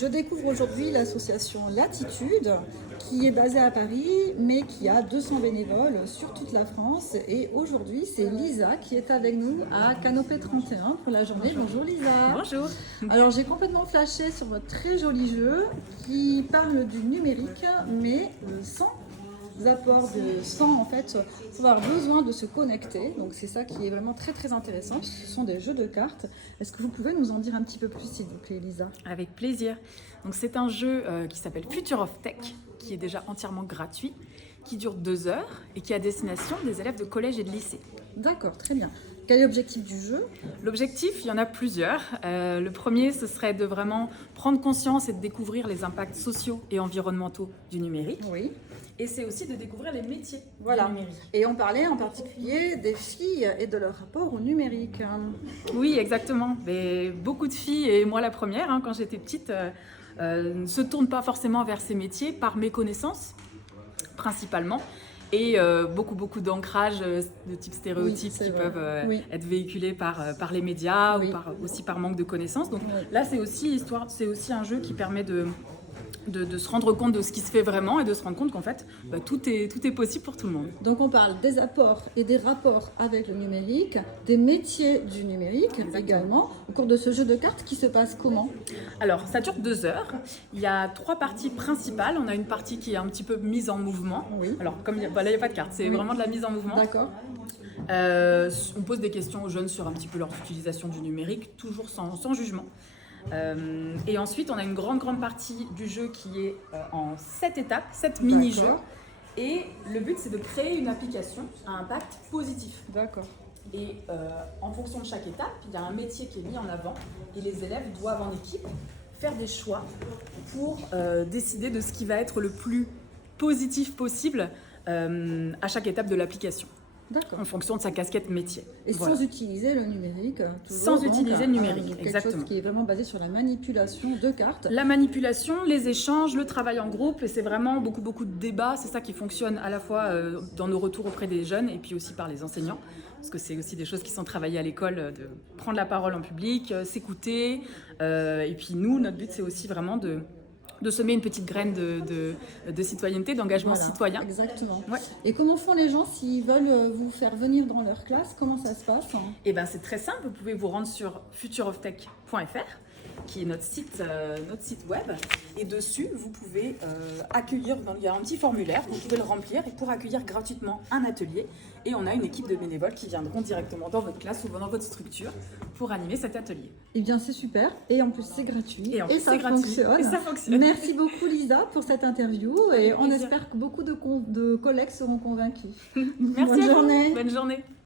Je découvre aujourd'hui l'association Latitude qui est basée à Paris mais qui a 200 bénévoles sur toute la France. Et aujourd'hui, c'est Lisa qui est avec nous à Canopée 31 pour la journée. Bonjour Lisa. Bonjour. Alors j'ai complètement flashé sur votre très joli jeu qui parle du numérique mais sans apport sans en fait avoir besoin de se connecter. Donc c'est ça qui est vraiment très très intéressant. Ce sont des jeux de cartes. Est-ce que vous pouvez nous en dire un petit peu plus s'il vous plaît Lisa? Avec plaisir. Donc c'est un jeu qui s'appelle Future of Tech, qui est déjà entièrement gratuit, qui dure 2 heures et qui est à destination des élèves de collège et de lycée. D'accord, très bien. Quel est l'objectif du jeu? L'objectif, il y en a plusieurs. Le premier, ce serait de vraiment prendre conscience et de découvrir les impacts sociaux et environnementaux du numérique. Oui. Et c'est aussi de découvrir les métiers Voilà. du numérique. Et on parlait en particulier des filles et de leur rapport au numérique. Oui, exactement. Mais beaucoup de filles, et moi la première, quand j'étais petite, ne se tournent pas forcément vers ces métiers par méconnaissance, principalement. Et beaucoup d'ancrage de type stéréotypes Oui, qui vrai. peuvent Oui. être véhiculés par les médias Oui. ou aussi par manque de connaissances. Donc Oui. là, c'est aussi un jeu qui permet de se rendre compte de ce qui se fait vraiment et de se rendre compte qu'en fait, tout est possible pour tout le monde. Donc on parle des apports et des rapports avec le numérique, des métiers du numérique également, au cours de ce jeu de cartes qui se passe comment? Alors, ça dure 2 heures. Il y a 3 parties principales. On a une partie qui est un petit peu mise en mouvement. Oui. Alors, comme là, il n'y a pas de carte, c'est Oui. vraiment de la mise en mouvement. D'accord. On pose des questions aux jeunes sur un petit peu leur utilisation du numérique, toujours sans jugement. Et ensuite, on a une grande partie du jeu qui est en 7 étapes, 7 mini-jeux. D'accord. Et le but, c'est de créer une application à impact positif. D'accord. Et en fonction de chaque étape, il y a un métier qui est mis en avant et les élèves doivent en équipe faire des choix pour décider de ce qui va être le plus positif possible à chaque étape de l'application, D'accord. en fonction de sa casquette métier. Et Voilà. sans utiliser le numérique. Toujours, Sans donc, utiliser le numérique, quelque exactement. chose qui est vraiment basé sur la manipulation de cartes. La manipulation, les échanges, le travail en groupe, et c'est vraiment beaucoup de débats. C'est ça qui fonctionne à la fois dans nos retours auprès des jeunes et puis aussi par les enseignants. Parce que c'est aussi des choses qui sont travaillées à l'école, de prendre la parole en public, s'écouter. Et puis nous, notre but, c'est aussi vraiment de semer une petite graine de citoyenneté, d'engagement Voilà, citoyen. Exactement. Ouais. Et comment font les gens s'ils veulent vous faire venir dans leur classe? Comment ça se passe? Et bien c'est très simple, vous pouvez vous rendre sur futureoftech.fr, qui est notre site web, et dessus vous pouvez accueillir, il y a un petit formulaire, vous pouvez le remplir et pour accueillir gratuitement un atelier, et on a une équipe de bénévoles qui viendront directement dans votre classe ou dans votre structure pour animer cet atelier. Eh bien c'est super, et en plus c'est gratuit, Et en plus, c'est gratuit. fonctionne. Et ça fonctionne. Merci beaucoup Lisa pour cette interview, et Avec on plaisir. espère que beaucoup de collègues seront convaincus. Merci Bonne à vous. journée. Bonne journée.